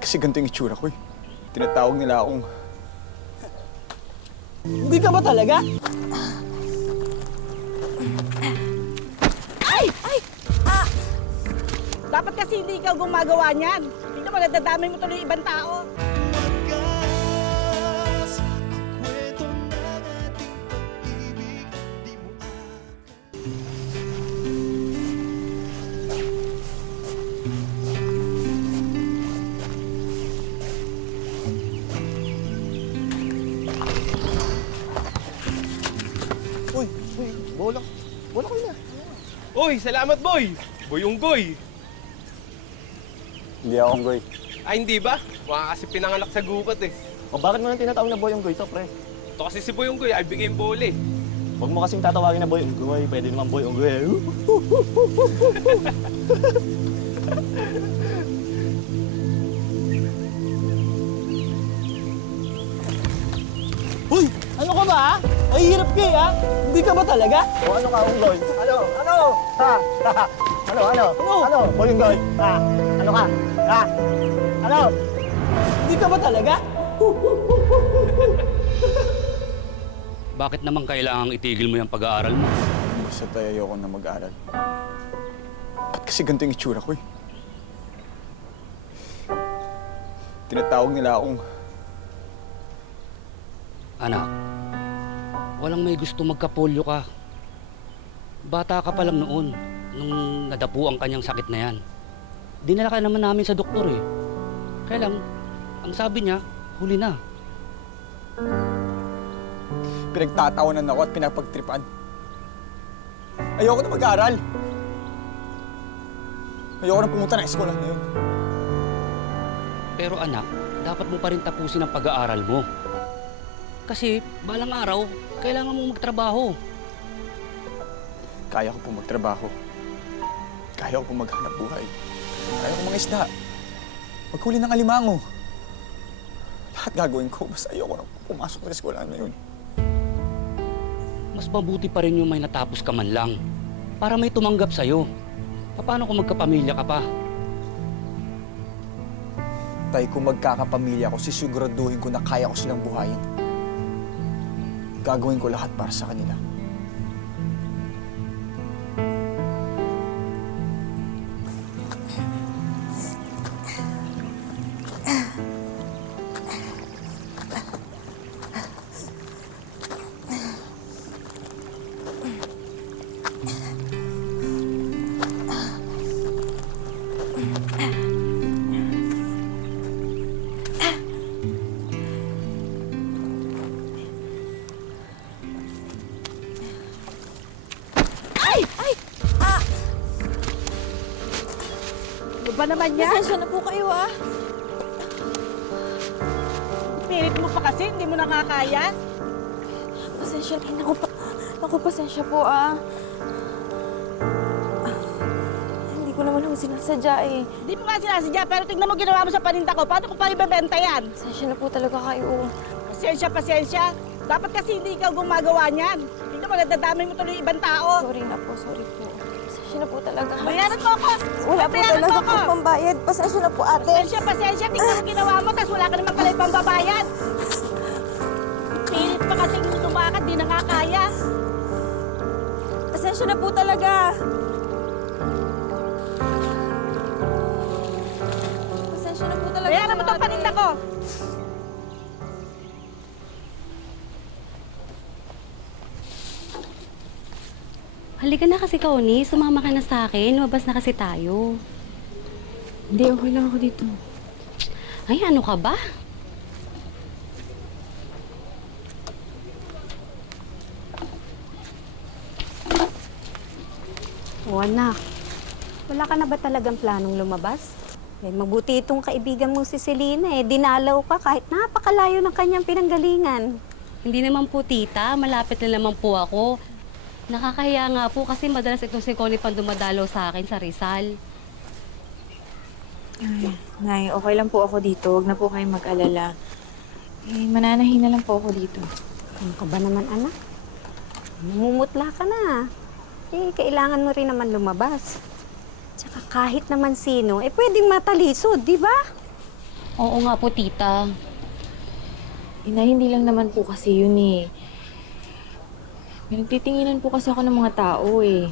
Kasi ganito yung itsura ko eh. Tinatawag nila akong... Hindi ka ba talaga? Ay! Ay! Ah! Dapat kasi hindi ikaw gumagawa niyan. Tingnan mo, nadadamay mo tuloy yung ibang tao. Uy, bola. Bola ko na. Uy, salamat boy! Boy Unggoy! Hindi ako Unggoy. Ay, hindi ba? Mukha kasi pinanganak sa gubat eh. O bakit mo nang tinatawag na Boy Unggoy to, pre? Ito kasi si Boy Unggoy, ay bigay yung bola eh. Huwag mo kasing tatawagin na Boy Unggoy. Pwede naman Boy Unggoy. Uy! Ano ka ba, ha? Ay, hirap ka, ha? Hindi ka ba talaga? O ano ka, Unggoy? Ano? Ano? Ha? Ano? Ano? Ano? Ano? Boy Unggoy? Ha? Ano ka? Ha? Ano? Hindi ka ba talaga? Bakit naman kailangang itigil mo yung pag-aaral mo? Basta tayo ayoko na mag-aral. Ba't kasi ganito yung itsura ko eh? Tinatawag nila akong... Anak, walang may gusto magkapolyo ka. Bata ka pa lang noon, nung nadapu ang kanyang sakit na yan. Dinala ka naman namin sa doktor eh. Kaya lang, ang sabi niya, huli na. Pinagtatawanan ako at pinapagtripan. Ayoko na mag-aral. Ayoko na pumunta ng eskwela na yun. Pero anak, dapat mo pa rin tapusin ang pag-aaral mo. Kasi balang araw, kailangan mo magtrabaho. Kaya ko po magtrabaho. Kaya ko po maghanap buhay. Kaya ko mga isda. Maghuli ng alimango. Lahat gagawin ko, basta ayoko na pumasok sa eskwela na yun. Mas mabuti pa rin yung may natapos ka man lang. Para may tumanggap sa'yo. Paano kung magkapamilya ka pa? Tay, kung magkakapamilya ko, sisiguraduhin ko na kaya ko silang buhayin. Gagawin ko lahat para sa kanila. Ay! Ay! Ah! Ano ba naman yan? Pasensya na po kayo, ah. Pilit mo pa kasi, hindi mo nakakaya. Pasensya. Ay, naku, pasensya po, ah. Hindi ko naman ako sinasadya, eh. Hindi mo nga sinasadya, pero tignan mo ginawa mo sa paninda ko. Paano ko pa ibebenta yan? Pasensya na po talaga kayo. Pasensya, pasensya. Dapat kasi hindi ikaw gumagawa niyan. Tingnan mo, nadadamay mo tuloy yung ibang tao. Sorry na po, sorry po. Pasensya na po talaga. Bayaran mo ako! Wala po Bayaran talaga mo po ako! pambayad. Pasensya na po, ate. Pasensya, pasensya. Tingnan mo ginawa mo, tapos wala ka naman pala ibang babayad. Pilit pa kasi yung tumakat, di nakakaya. Pasensya na po talaga. Pasensya na po talaga. Bayaran mo kayo, itong ate. paninda ko. Halika na kasi, Kauni. Sumama ka na sa akin. Lumabas na kasi tayo. Hindi, okay lang ako dito. Ay, ano ka ba? O anak, wala ka na ba talagang planong lumabas? Eh, mabuti itong kaibigan mo si Selena eh. Dinalaw ka kahit napakalayo ng kanyang pinanggalingan. Hindi naman po, tita. Malapit na naman po ako. Nakakahiya nga po kasi madalas itong si Connie pang dumadalaw sa akin sa Rizal. Ay, Nay, okay lang po ako dito. Huwag na po kayong mag-alala. Eh, mananahin na lang po ako dito. Ano ka ba naman, anak? Mumutla ka na. Eh, kailangan mo rin naman lumabas. Tsaka kahit naman sino, eh pwedeng matalisod, di ba? Oo nga po, tita. Ina, hindi lang naman po kasi yun eh. May nagtitinginan po kasi ako ng mga tao eh.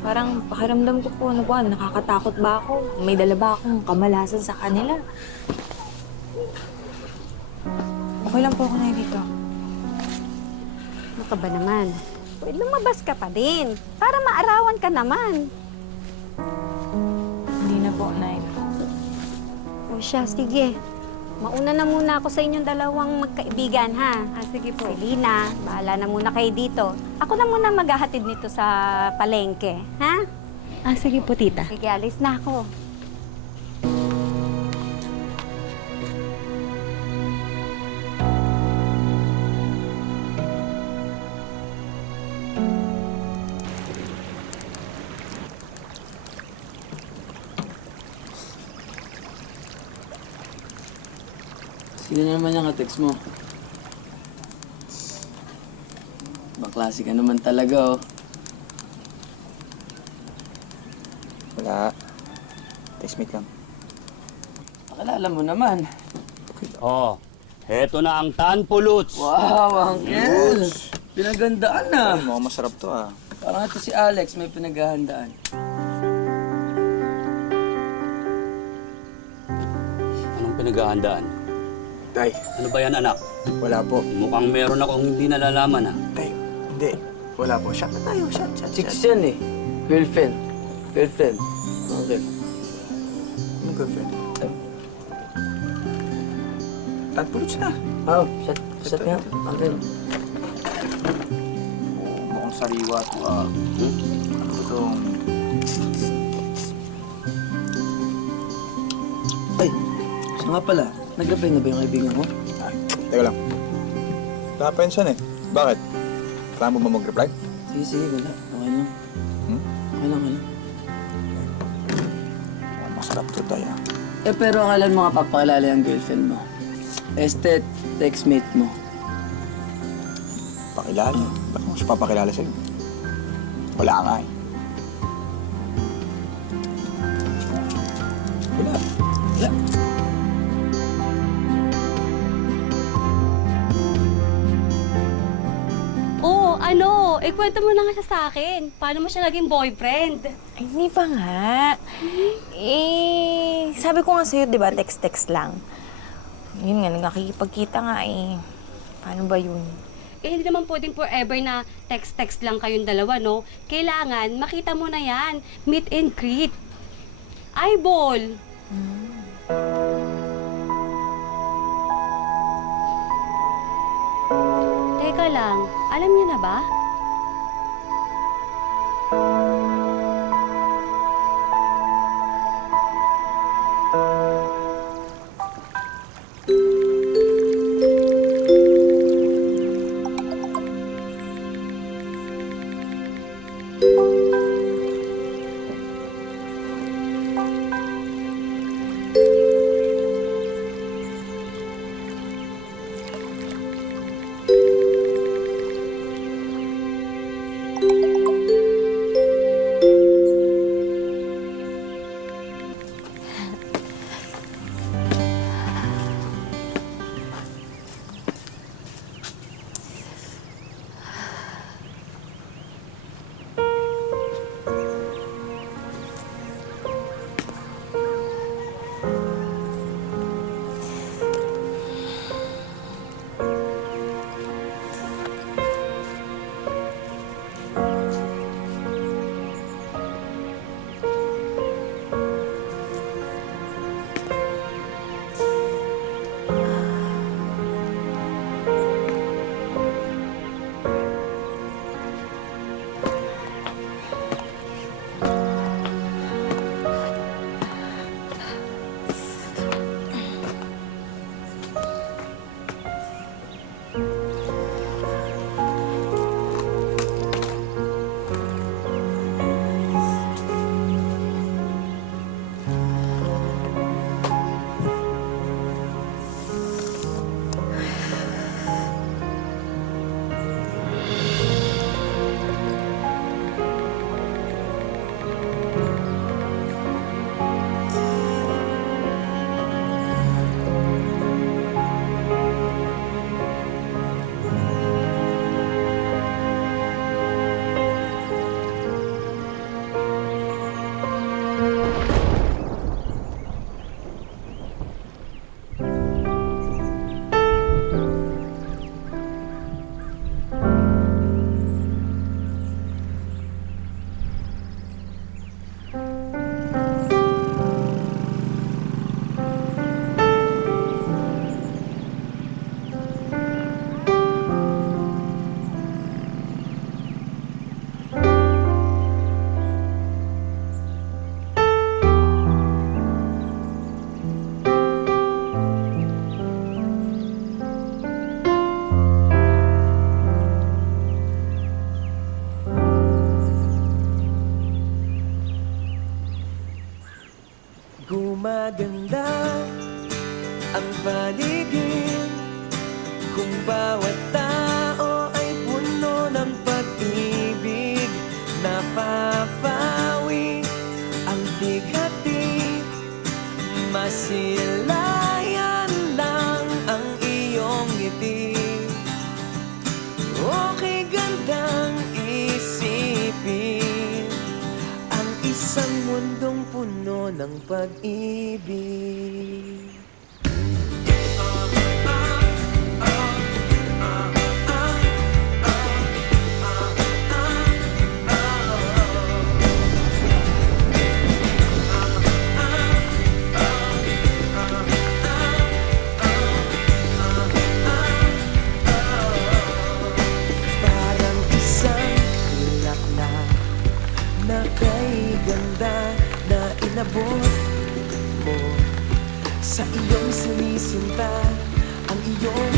Parang pakiramdam ko po, ano ba, nakakatakot ba ako? May dala ba akong kamalasan sa kanila? Okay lang po ako na dito. Ano ka ba naman? Pwede lumabas ka pa din. Para maarawan ka naman. Hindi na po, Nay. O siya, sige. Mauna na muna ako sa inyong dalawang magkaibigan, ha? Sige po. Selena, bahala na muna kayo dito. Ako na muna maghahatid nito sa palengke, ha? Sige po, tita. Sige, alis na ako. Sino naman yung ka-text mo? Baklase ka naman talaga, oh. Wala. Textmate lang. Pakilala mo naman. Oh, heto na ang Tanpuluts. Wow, Uncle! Pinagandaan na. Ay, mukhang masarap to ah. Parang ito si Alex, may pinaghahandaan. Anong pinaghahandaan? Tay, Ano ba yan, anak? wala po. Mukhang meron akong hindi nalalaman, ha? Tay, hindi. Wala po. Shot na tayo. Shot. Chicks yan eh. Girlfriend. Girlfriend. Okay. Anong girlfriend? Tagpuluts na. Oh, shot nga. Okay. Mukhang sariwa to ah. Ano ba itong... Ay, siya nga pala. Nag-reply na ba yung kaibigan ko? Ay, teka lang. Nakapensan eh. Bakit? Kailangan mo ba mag-reply? Sige, wala. Okay lang. Hmm? Okay lang. Oh, masarap to tayo ah. Eh, pero akalan mo nga papakilala yung girlfriend mo. Este, textmate mo. Pakilala. Ba't mo siya papakilala sa'yo? Wala nga eh. Wala. Wala. Oo, ano? Kwento mo na nga siya sa akin. Paano mo siya naging boyfriend? Ay, hindi pa nga. Sabi ko nga sa'yo, di ba, text-text lang. Yun nga, nagkakikipagkita nga eh. Paano ba yun? Hindi naman pwedeng forever na text-text lang kayong dalawa, no? Kailangan, makita mo na yan. Meet and greet. Eyeball. Teka lang, alam niyo na ba? Gumaganda ang paligid kung bawat tao ay puno ng pag-ibig. Napapawi ang bighati, masilayan lang ang iyong ngiti. Okay gandang isipin ang isang mundong puno ng pag-ibig. Parang isang bulaklak na kay ganda na inabot mo sa iyong sinisinta, ang iyong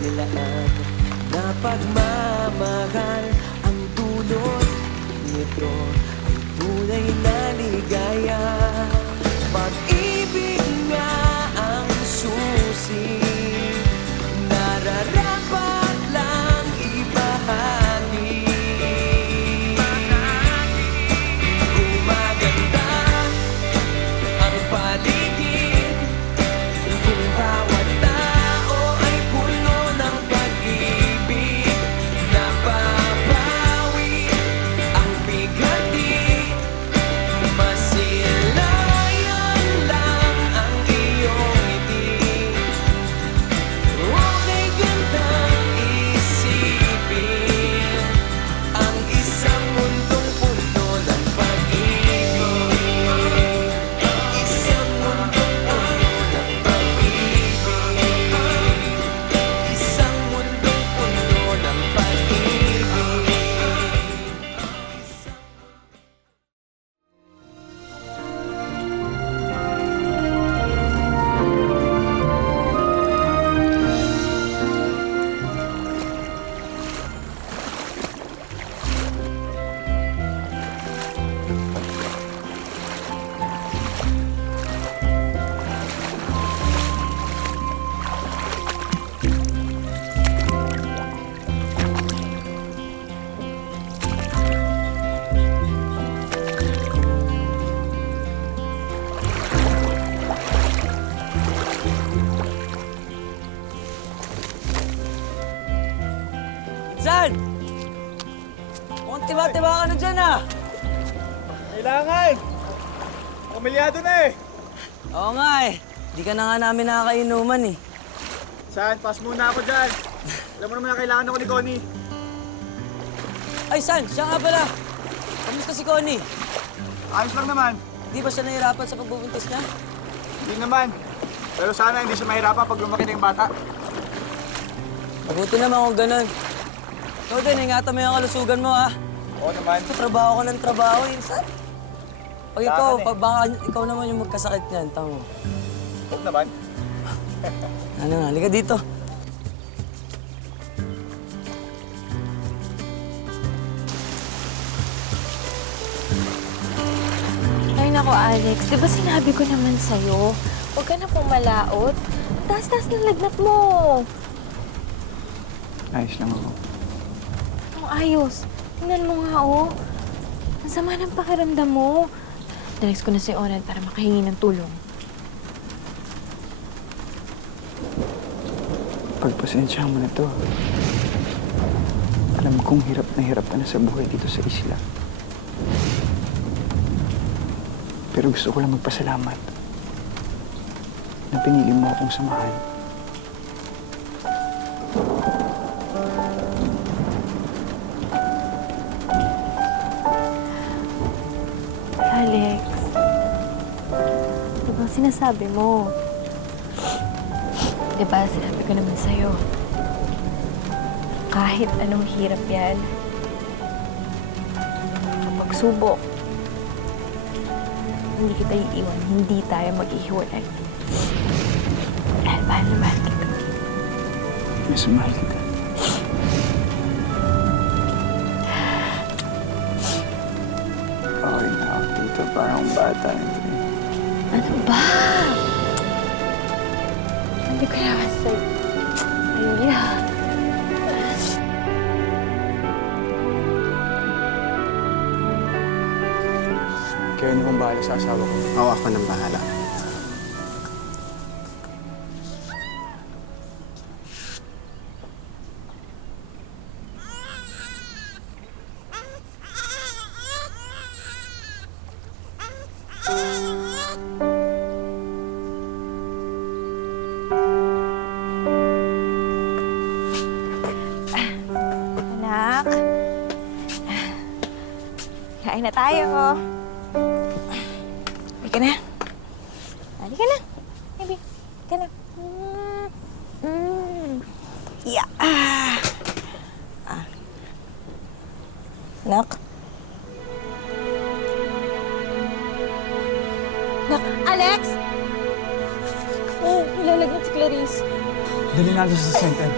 nilaan na pagmamahal. Ang dulot nito ay tunay na ligaya. Pag-ibig nga ang susi, nararapat lang ibahagi. Gumaganda ang paligid kung bawat tao ay puno ng pag-ibig. Napapawi ang bighati, masilayan lang ang iyong ngiti. Okay gandang isipin ang isang mundong puno ng pag-ibig. Isang mundong puno ng pag-ibig. Isang mundong puno ng pag-ibig. San? Mukhang tiba-tiba ka na dyan ah. Kailangan! Pamilyado na eh! Oo nga eh. Di ka na nga namin nakakainuman eh. San, pass muna ako dyan. Alam mo naman na kailangan ako ni Connie. Ay San, siya nga pala. Kamusta si Connie? Ayos lang naman. Di ba siya nahirapan sa pagbubuntis niya? Hindi naman. Pero sana hindi siya mahirapan pag lumaki na yung bata. Mabuti naman kung ganun. Ikaw din, ingatan mo yung kalusugan mo ha. Oo naman. Trabaho ka ng trabaho, Insan. Pag ikaw, Kailangan eh. baka ikaw naman yung magkasakit niyan, tamo. Huwag naman. Ano nga, halika dito. Ay nako, Alex. Di ba sinabi ko naman sa'yo? Huwag ka na pumalaot. Ang taas-taas ng lagnat mo. Ayos lang ako. Ang ayos. Tingnan mo nga, oh. Ang sama ng pakiramdam mo. Text ko na si Oren para makahingi ng tulong. Pagpasensya mo na to. Alam kong hirap ka na sa buhay dito sa isla. Pero gusto ko lang magpasalamat na pinili mo akong samahan. Alex, ano bang sinasabi mo? Diba, sinabi ko naman sa'yo, kahit anong hirap yan, kapag subok, hindi kita iiwan, hindi tayo mag-ihiwalay. Dahil mahal na mahal kita. Mas mahal kita. Okay na ako dito, parang bata. Ano ba? Hindi ko naman sa'yo. Ayun. Kayo na kong bahala sa asawa ko. Oo, ako nang bahala. Anak. Kain na tayo. Halika na. Halika na. Baby, halika na. Yeah. Nak. Nak. Alex! Oh, ilalagnat si Clarice. Dali natin sa center.